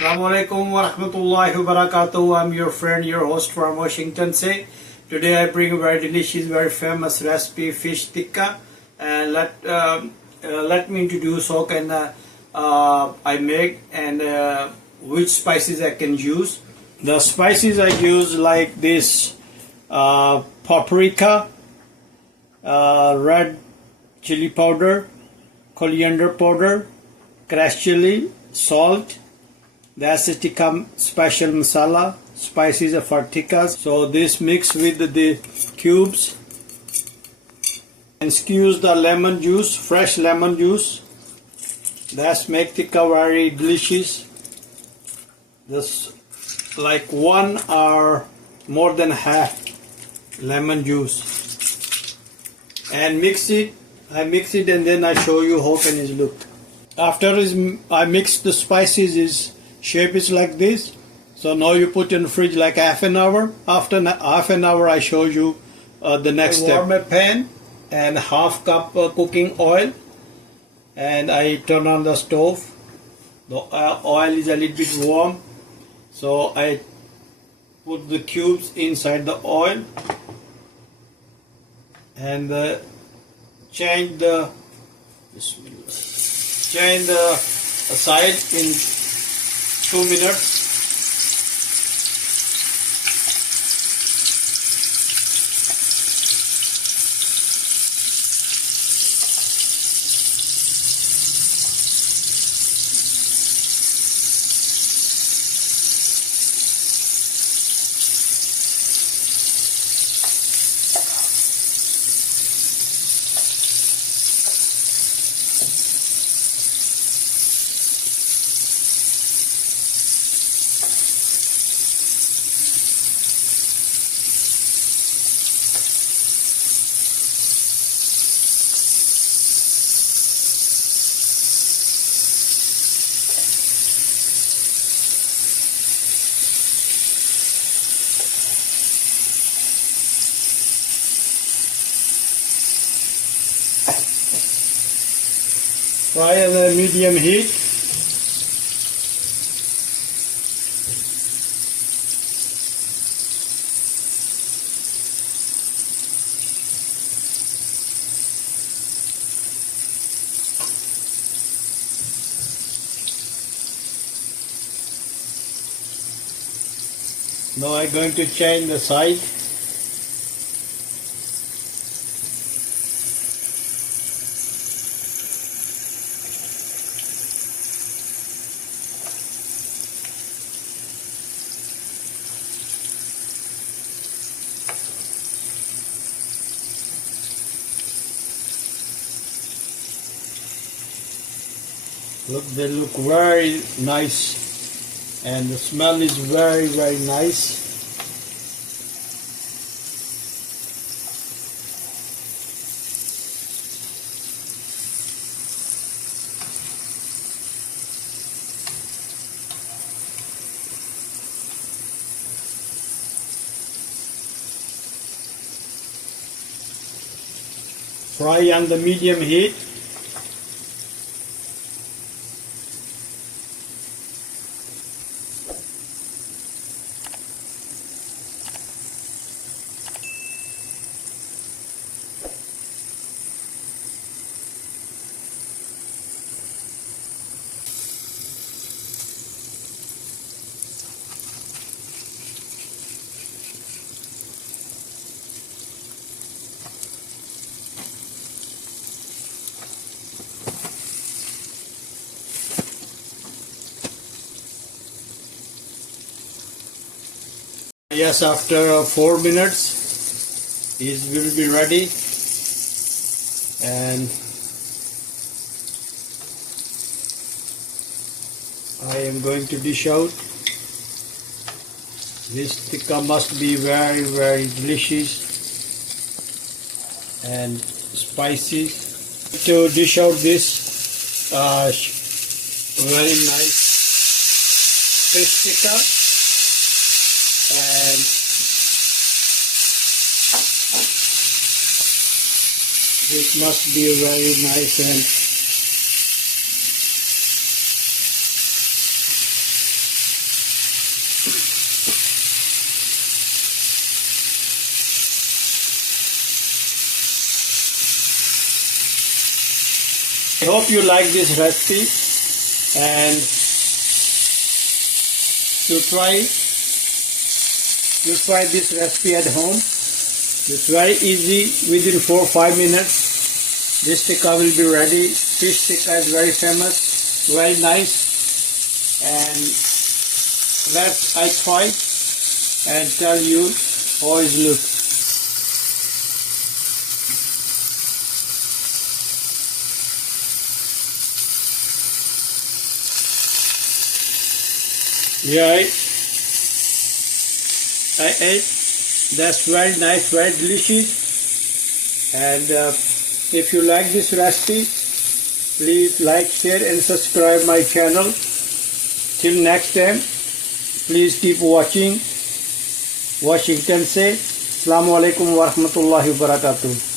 Assalamualaikum warahmatullahi wabarakatuh. I'm your friend, your host from Washington. Today I bring a very delicious, very famous recipe, fish tikka. And let me introduce how can I make and which spices I can use. The spices I use like this: paprika, red chili powder, coriander powder, crushed chili, salt. That's the tikka special masala, spices for tikkas. So this mix with the cubes and squeeze the lemon juice, fresh lemon juice. That's make tikka very delicious. This like one or more than half lemon juice and mix it. I mix it and then I show you how can it look. After I mix the spices, shape is like this. So now you put in the fridge like half an hour. After half an hour I show you the next step. Warm a pan and half cup cooking oil, and I turn on the stove. The oil is a little bit warm, so I put the cubes inside the oil and change the side in 2 minutes. Fry on a medium heat. Now I'm going to change the side. Look, they look very nice and the smell is very, very nice. Fry on the medium heat. Yes, after 4 minutes it will be ready, and I am going to dish out. This tikka must be very, very delicious and spicy. To dish out this very nice fish tikka. And it must be very nice and I hope you like this recipe and you try this recipe at home. It's very easy. Within 4 or 5 minutes this tikka will be ready. Fish tikka is very famous, very nice, and I try and tell you how it looks. Yeah, I ate. That's very nice, very delicious. And if you like this recipe, please like, share and subscribe my channel. Till next time, please keep watching. Washington say, Assalamu alaikum wa rahmatullahi wa barakatuh.